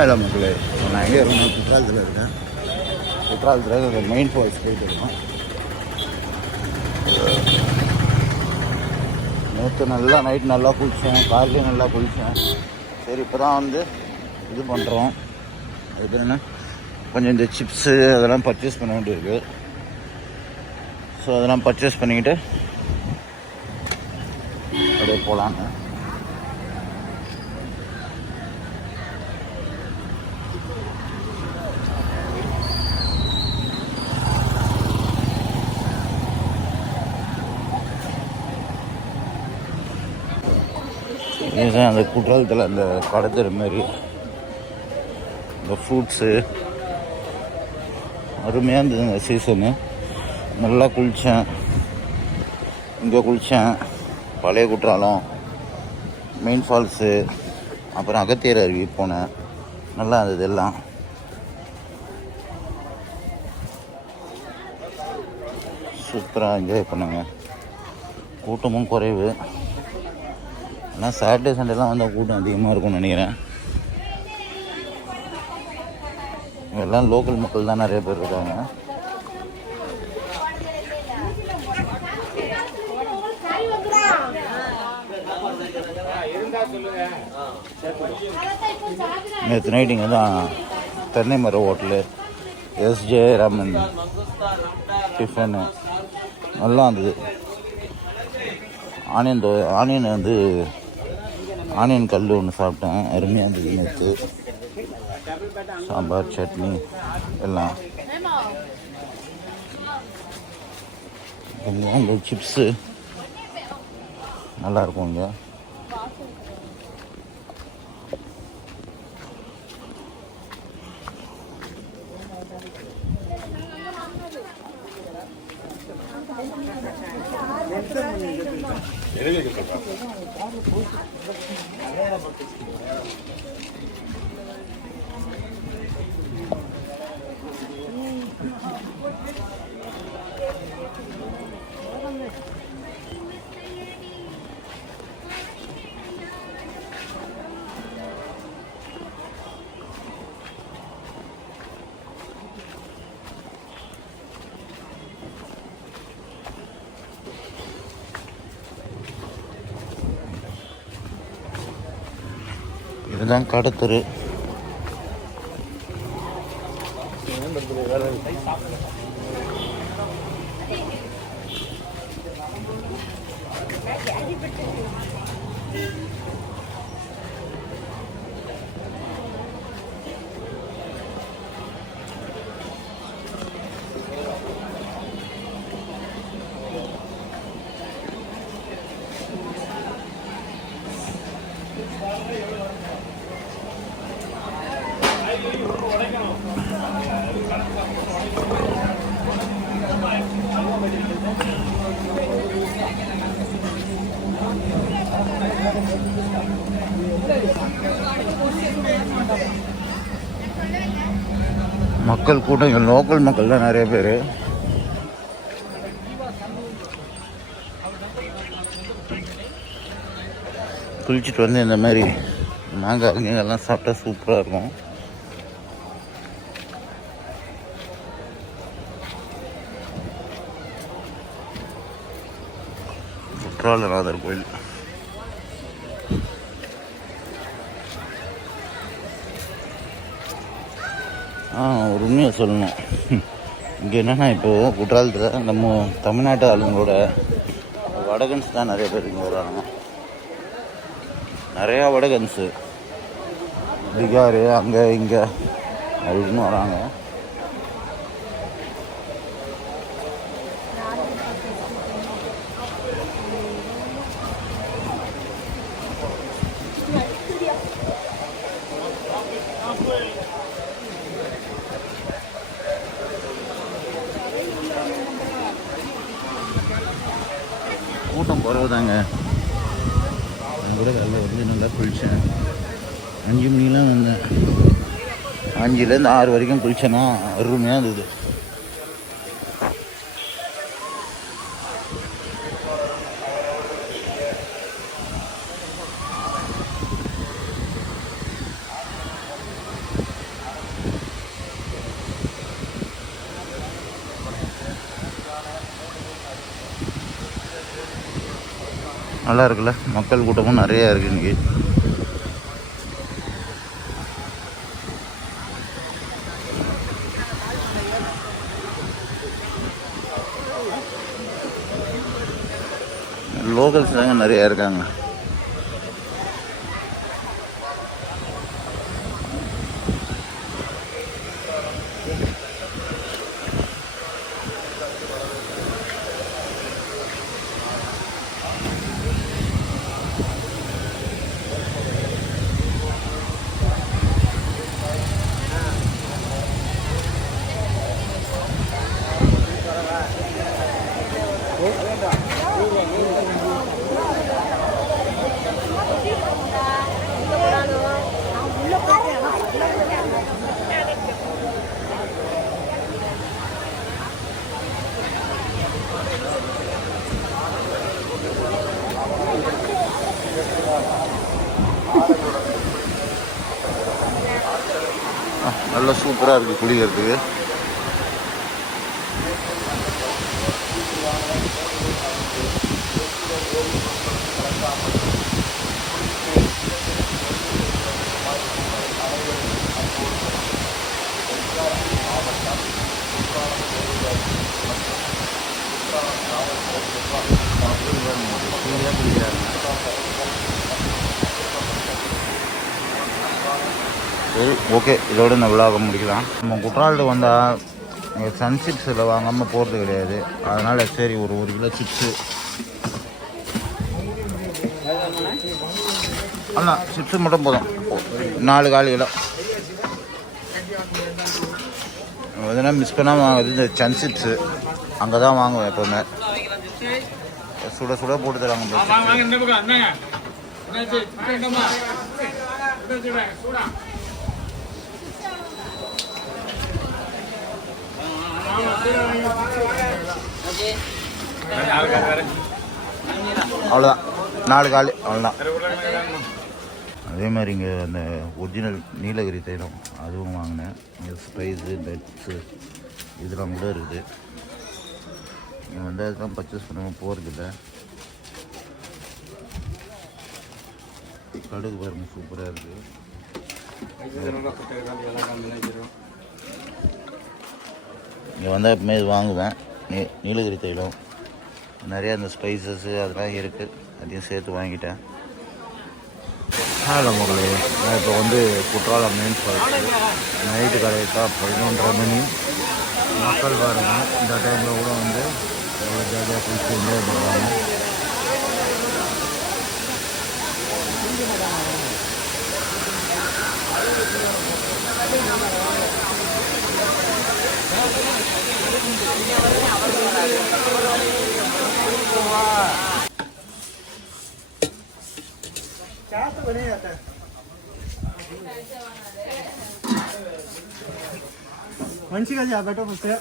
இல்லை மக்களே, நான் எங்கே இருக்கேன்? குற்றாலத்தில் இருக்கேன். குற்றாலத்தில் மெயின் ஃபால்ஸ் போயிட்டு இருக்கோம். நேற்று நல்லா நைட் நல்லா குளித்தேன், காலையிலையும் நல்லா குளித்தேன். சரி, இப்போ தான் வந்து இது பண்ணுறோம். அது என்ன, கொஞ்சம் இந்த சிப்ஸு அதெல்லாம் பர்ச்சேஸ் பண்ண வேண்டியிருக்கு. ஸோ அதெல்லாம் பர்ச்சேஸ் பண்ணிக்கிட்டு அப்படியே போகலாங்க. இதுதான் அந்த குற்றாலத்தில் அந்த கடத்துற மாதிரி இந்த ஃப்ரூட்ஸு அருமையாக இருந்தது இந்த சீசனு. நல்லா குளித்தேன், இங்கே குளித்தேன். பழைய குற்றாலம், மெயின் ஃபால்ஸு, அப்புறம் அகத்தியர் அருவி போனேன். நல்லா இருந்தது எல்லாம். சூப்பராக என்ஜாய் பண்ணுங்க. கூட்டமும் குறைவு. ஆனால் சாட்டர்டே சண்டேலாம் வந்தால் கூட்டம் அதிகமாக இருக்கும்னு நினைக்கிறேன். எல்லாம் லோக்கல் மக்கள் தான் நிறைய பேர் இருக்காங்க. நேற்று நைட் இங்கே தான் தென்னை மர ஹோட்டலு, எஸ்ஜே ராமன் டிஃபனு நல்லா இருந்தது. ஆனியன் கல் ஒன்று சாப்பிட்டேன், அருமையாக இருந்தது. நேற்று சாம்பார் சட்னி எல்லாம். இந்த சிப்ஸு நல்லாயிருக்கும் இங்கே. இதுதான் கடத்தரு. மக்கள் கூட்டம், லோக்கல் மக்கள் தான் நிறைய பேர். குளிச்சுட்டு வந்து இந்த மாதிரி மாங்காய் அங்கெல்லாம் சாப்பிட்டா சூப்பராக இருக்கும். குற்றாலநாதர் கோயில். ஒரு உண்மையை சொல்லணும், இங்கே என்னென்னா இப்போது குற்றாலத்தில் நம்ம தமிழ்நாட்டு ஆளுங்களோட வடகன்ஸ் தான் நிறைய பேர் இங்கே வராங்க. நிறையா வடகன்ஸு, பீகார் அங்கே இங்கே அப்படின்னு வராங்க. கூட்டம் குறவுதாங்க. நான் கூட காலையில் வந்து நல்லா குளித்தேன். 5 மணிலாம் வந்தேன். 5லேருந்து 6 வரைக்கும் குளித்தேன்னா அருமையாக இருந்தது. நல்லா இருக்குல்ல, மக்கள் கூட்டமும் நிறையா இருக்குது இன்றைக்கி. லோக்கல்ஸ் தாங்க நிறையா இருக்காங்க. நல்லா சூப்பராக இருக்குது குளிக்கிறதுக்கு. சரி, ஓகே, இதோடு இந்த விழாவை முடிக்கலாம். நம்ம குற்றாலத்துக்கு வந்தால் இங்கே சன் சிப்ஸில் வாங்காமல் போகிறது கிடையாது. அதனால் சரி ஒரு 1 கிலோ சிப்ஸு அண்ணா சிப்ஸு மட்டும் போதும். 4 கிலோ எதுனா மிஸ் பண்ணாமல் வாங்குறது இந்த சன் சிப்ஸு. அங்கே தான் வாங்குவேன் எப்போவுமே. சுட சுட போட்டு தராங்க. அவ்வளோதான், 4 காலி அவ்வளோதான். அதே மாதிரி இங்கே அந்த ஒரிஜினல் நீலகிரி தைலம் அதுவும் வாங்கினேன். இங்கே ஸ்ப்ரைஸு நட்ஸு இதெல்லாம் கூட இருக்குது. இங்கே வந்து அதுதான் பர்ச்சேஸ் பண்ணாமல் போகிறதில்ல. கடுகு பாருங்க, சூப்பராக இருக்குது. இங்கே வந்தால் எப்பவுமே இது வாங்குவேன். நீலகிரி தைலம் நிறையா இந்த ஸ்பைசஸ்ஸு அதெல்லாம் இருக்குது. அதையும் சேர்த்து வாங்கிட்டேன். ஹலோ மகளே, நான் இப்போ வந்து குற்றாலம் மெயின் ஃபால்ஸ் நைட்டு கரெக்டாக 11:30 மணி. மக்கள் பாருங்க, இந்த டைமில் கூட வந்து எவ்வளோ ஜாலியாக குளிச்சு என்ஜாய் பண்ணுறாங்க. वंशी का जा बैठो मुझसे